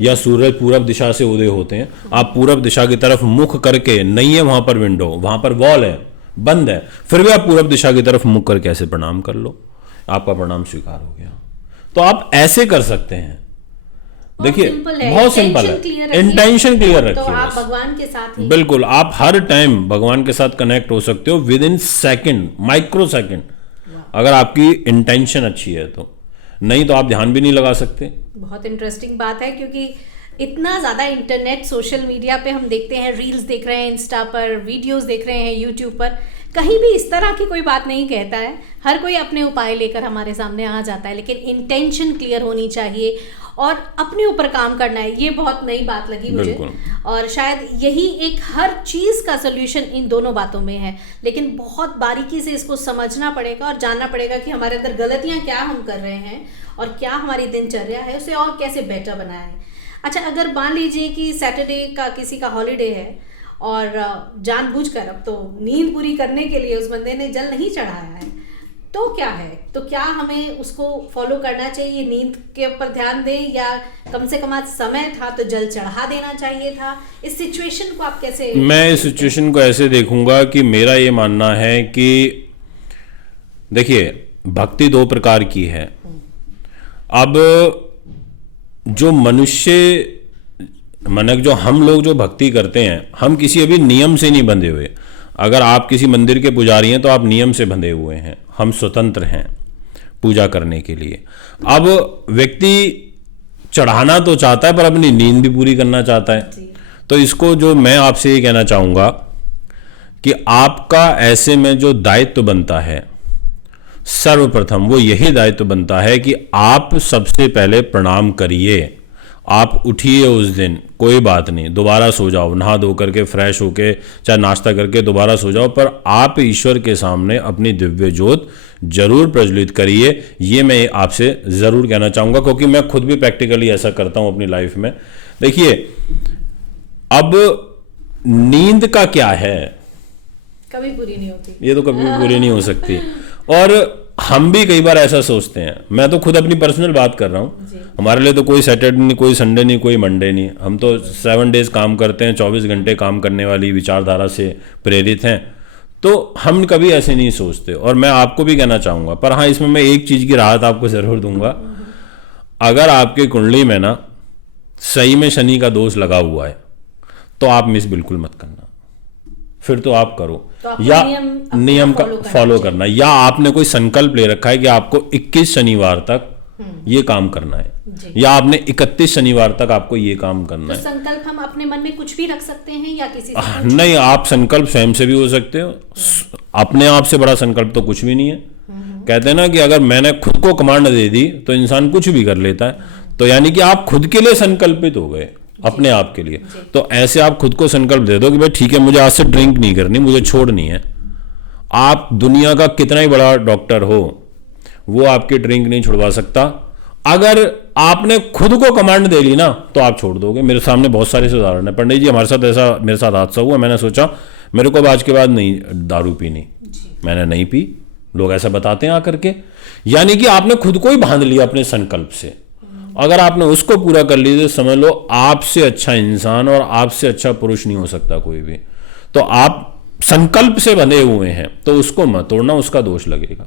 या सूरज पूरब दिशा से उदय होते हैं, आप पूरब दिशा की तरफ मुख करके, नहीं है वहां पर विंडो, वहां पर वॉल है, बंद है, फिर भी आप पूरब दिशा की तरफ मुख करके ऐसे प्रणाम कर लो, आपका प्रणाम स्वीकार हो गया। तो आप ऐसे कर सकते हैं। देखिए बहुत सिंपल है, इंटेंशन क्लियर रखिए, तो आप भगवान के साथ ही बिल्कुल आप हर टाइम भगवान के साथ कनेक्ट हो सकते हो with in second, micro second, अगर आपकी इंटेंशन अच्छी है तो। नहीं तो आप ध्यान भी नहीं लगा सकते। बहुत इंटरेस्टिंग बात है, क्योंकि इतना ज़्यादा इंटरनेट, सोशल मीडिया पे हम देखते हैं, रील्स देख रहे हैं, इंस्टा पर वीडियोस देख रहे हैं, यूट्यूब पर, कहीं भी इस तरह की कोई बात नहीं कहता है। हर कोई अपने उपाय लेकर हमारे सामने आ जाता है, लेकिन इंटेंशन क्लियर होनी चाहिए और अपने ऊपर काम करना है। ये बहुत नई बात लगी मुझे, और शायद यही एक हर चीज़ का सोल्यूशन इन दोनों बातों में है। लेकिन बहुत बारीकी से इसको समझना पड़ेगा और जानना पड़ेगा कि हमारे अंदर गलतियाँ क्या हम कर रहे हैं और क्या हमारी दिनचर्या है, उसे और कैसे बेटर बनाए। अच्छा, अगर मान लीजिए कि सैटरडे का किसी का हॉलीडे है और जानबूझकर अब तो नींद पूरी करने के लिए उस बंदे ने जल नहीं चढ़ाया है, तो क्या है? तो क्या हमें उसको फॉलो करना चाहिए, नींद के ऊपर ध्यान दें, या कम से कम आज समय था तो जल चढ़ा देना चाहिए था? इस सिचुएशन को आप कैसे? मैं इस सिचुएशन को ऐसे देखूंगा कि मेरा ये मानना है कि देखिए, भक्ति दो प्रकार की है। अब जो मनुष्य मनक, जो हम लोग जो भक्ति करते हैं, हम किसी अभी नियम से नहीं बंधे हुए। अगर आप किसी मंदिर के पुजारी हैं तो आप नियम से बंधे हुए हैं, हम स्वतंत्र हैं पूजा करने के लिए। अब व्यक्ति चढ़ाना तो चाहता है पर अपनी नींद भी पूरी करना चाहता है। तो इसको जो मैं आपसे ये कहना चाहूँगा कि आपका ऐसे में जो दायित्व बनता है, सर्वप्रथम वो यही दायित्व बनता है कि आप सबसे पहले प्रणाम करिए। आप उठिए उस दिन, कोई बात नहीं, दोबारा सो जाओ, नहा धो करके फ्रेश होके, चाहे नाश्ता करके दोबारा सो जाओ, पर आप ईश्वर के सामने अपनी दिव्य ज्योत जरूर प्रज्वलित करिए। ये मैं आपसे जरूर कहना चाहूँगा, क्योंकि मैं खुद भी प्रैक्टिकली ऐसा करता हूँ अपनी लाइफ में। देखिए, अब नींद का क्या है, कभी पूरी नहीं होती, ये तो कभी पूरी नहीं हो सकती। और हम भी कई बार ऐसा सोचते हैं, मैं तो खुद अपनी पर्सनल बात कर रहा हूँ, हमारे लिए तो कोई सैटरडे नहीं, कोई संडे नहीं, कोई मंडे नहीं, हम तो 7 डेज काम करते हैं, 24 घंटे काम करने वाली विचारधारा से प्रेरित हैं। तो हम कभी ऐसे नहीं सोचते, और मैं आपको भी कहना चाहूँगा। पर हाँ, इसमें मैं एक चीज़ की राहत आपको ज़रूर दूंगा। अगर आपकी कुंडली में ना सही में शनि का दोष लगा हुआ है तो आप मिस बिल्कुल मत करना, फिर तो आप करो, तो या नियम का फॉलो करना, या आपने कोई संकल्प ले रखा है कि आपको 21 शनिवार तक ये काम करना है, या आपने 31 शनिवार तक आपको ये काम करना तो है। संकल्प हम अपने मन में कुछ भी रख सकते हैं या किसी से? नहीं, आप संकल्प स्वयं से भी हो सकते हो। अपने आप से बड़ा संकल्प तो कुछ भी नहीं है। कहते हैं ना कि अगर मैंने खुद को कमांड दे दी तो इंसान कुछ भी कर लेता है। तो यानी कि आप खुद के लिए संकल्पित हो गए, अपने आप के लिए। तो ऐसे आप खुद को संकल्प दे दो कि भाई ठीक है, मुझे आज से ड्रिंक नहीं करनी, मुझे छोड़नी है। आप दुनिया का कितना ही बड़ा डॉक्टर हो, वो आपकी ड्रिंक नहीं छुड़वा सकता। अगर आपने खुद को कमांड दे ली ना तो आप छोड़ दोगे। मेरे सामने बहुत सारे उदाहरण है। पंडित जी, हमारे साथ ऐसा, मेरे साथ हादसा हुआ, मैंने सोचा मेरे को अब आज के बाद नहीं दारू पीनी, मैंने नहीं पी। लोग ऐसा बताते हैं आकर के, यानी कि आपने खुद को ही बांध लिया अपने संकल्प से। अगर आपने उसको पूरा कर लीजिए तो समझ लो आपसे अच्छा इंसान और आपसे अच्छा पुरुष नहीं हो सकता कोई भी। तो आप संकल्प से बंधे हुए हैं तो उसको मत तोड़ना, उसका दोष लगेगा।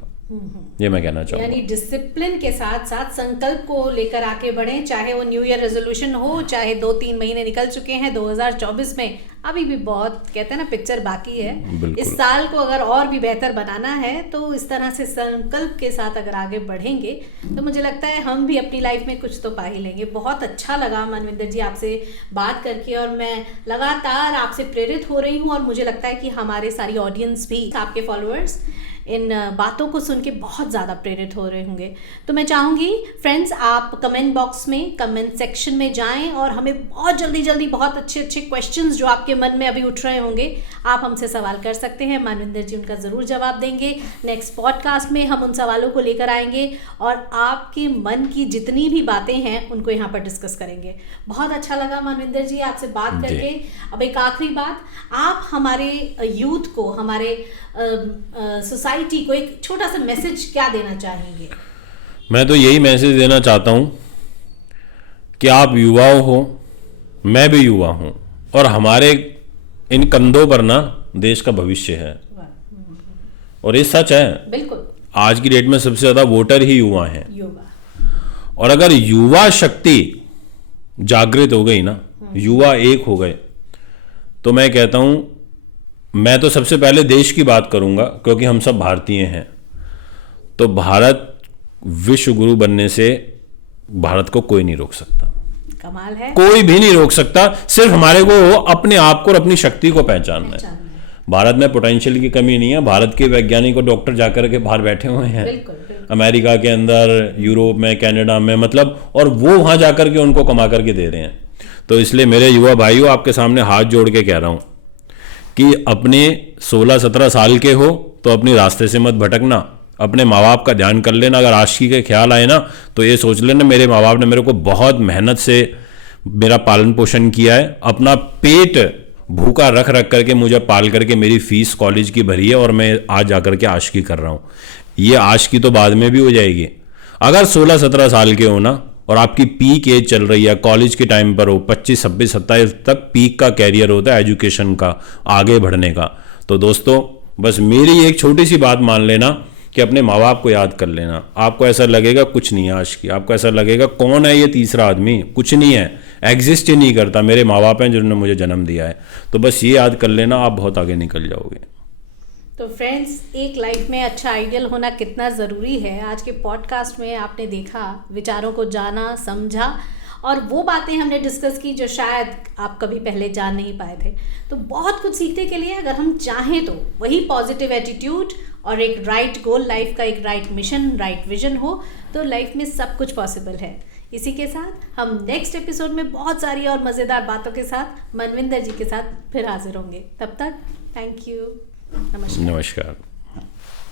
ये मैं कहना चाहूँगा। यानी डिसिप्लिन के साथ साथ संकल्प को लेकर आगे बढ़ें, चाहे वो न्यू ईयर रेजोल्यूशन हो, चाहे 2-3 महीने निकल चुके हैं 2024 में, अभी भी बहुत कहते हैं ना पिक्चर बाकी है। इस साल को अगर और भी बेहतर बनाना है तो इस तरह से संकल्प के साथ अगर आगे बढ़ेंगे तो मुझे लगता है हम भी अपनी लाइफ में कुछ तो पा ही लेंगे। बहुत अच्छा लगा मनविंदर जी आपसे बात करके, और मैं लगातार आपसे प्रेरित हो रही हूँ, और मुझे लगता है कि हमारे सारी ऑडियंस भी, आपके फॉलोअर्स इन बातों को सुन के बहुत ज़्यादा प्रेरित हो रहे होंगे। तो मैं चाहूँगी फ्रेंड्स, आप कमेंट बॉक्स में, कमेंट सेक्शन में जाएं और हमें बहुत जल्दी बहुत अच्छे क्वेश्चंस जो आपके मन में अभी उठ रहे होंगे, आप हमसे सवाल कर सकते हैं। मानविंदर जी उनका ज़रूर जवाब देंगे। नेक्स्ट पॉडकास्ट में हम उन सवालों को लेकर आएंगे और आपके मन की जितनी भी बातें हैं उनको यहाँ पर डिस्कस करेंगे। बहुत अच्छा लगा मानविंदर जी आपसे बात करके। अब एक आखिरी बात, आप हमारे यूथ को, हमारे सोसाइटी को एक छोटा सा मैसेज क्या देना चाहेंगे? मैं तो यही मैसेज देना चाहता हूँ कि आप युवाओं हो, मैं भी युवा हूँ, और हमारे इन कंधों पर ना देश का भविष्य है। और ये सच है, बिल्कुल। आज की डेट में सबसे ज्यादा वोटर ही युवा हैं। युवा, और अगर युवा शक्ति जागृत हो गई ना, युवा एक हो गए, तो मैं कहता हूं, मैं तो सबसे पहले देश की बात करूंगा क्योंकि हम सब भारतीय हैं। तो भारत विश्व गुरु बनने से भारत को कोई नहीं रोक सकता। कमाल है। कोई भी नहीं रोक सकता, सिर्फ हमारे को अपने आप को और अपनी शक्ति को पहचानना है। भारत में पोटेंशियल की कमी नहीं है। भारत के वैज्ञानिक और डॉक्टर जाकर के बाहर बैठे हुए हैं, अमेरिका के अंदर, यूरोप में, कनाडा में, मतलब, और वो वहां जाकर के उनको कमा करके दे रहे हैं। तो इसलिए मेरे युवा भाइयों, आपके सामने हाथ जोड़ के कह रहा हूं कि अपने 16-17 साल के हो तो अपने रास्ते से मत भटकना, अपने माँ बाप का ध्यान कर लेना। अगर आशिकी के ख्याल आए ना तो ये सोच लेना, मेरे माँ बाप ने मेरे को बहुत मेहनत से मेरा पालन पोषण किया है, अपना पेट भूखा रख करके मुझे पाल करके मेरी फीस कॉलेज की भरी है, और मैं आज जाकर के आशिकी कर रहा हूँ। ये आशिकी तो बाद में भी हो जाएगी। अगर 16-17 साल के हो ना और आपकी पीक एज चल रही है, कॉलेज के टाइम पर हो, 25, 26, 27 तक पीक का कैरियर होता है एजुकेशन का, आगे बढ़ने का। तो दोस्तों, बस मेरी एक छोटी सी बात मान लेना कि अपने माँ बाप को याद कर लेना। आपको ऐसा लगेगा कुछ नहीं है आशिकी, आपको ऐसा लगेगा कौन है ये तीसरा आदमी, कुछ नहीं है, एग्जिस्ट ही नहीं करता, मेरे माँ बाप हैं जिन्होंने मुझे जन्म दिया है। तो बस ये याद कर लेना, आप बहुत आगे निकल जाओगे। तो फ्रेंड्स, एक लाइफ में अच्छा आइडियल होना कितना ज़रूरी है, आज के पॉडकास्ट में आपने देखा, विचारों को जाना, समझा, और वो बातें हमने डिस्कस की जो शायद आप कभी पहले जान नहीं पाए थे। तो बहुत कुछ सीखने के लिए अगर हम चाहें तो वही पॉजिटिव एटीट्यूड और एक राइट गोल, लाइफ का एक राइट मिशन, राइट विजन हो तो लाइफ में सब कुछ पॉसिबल है। इसी के साथ हम नेक्स्ट एपिसोड में बहुत सारी और मज़ेदार बातों के साथ मनविंदर जी के साथ फिर हाजिर होंगे। तब तक थैंक यू, नमस्कार।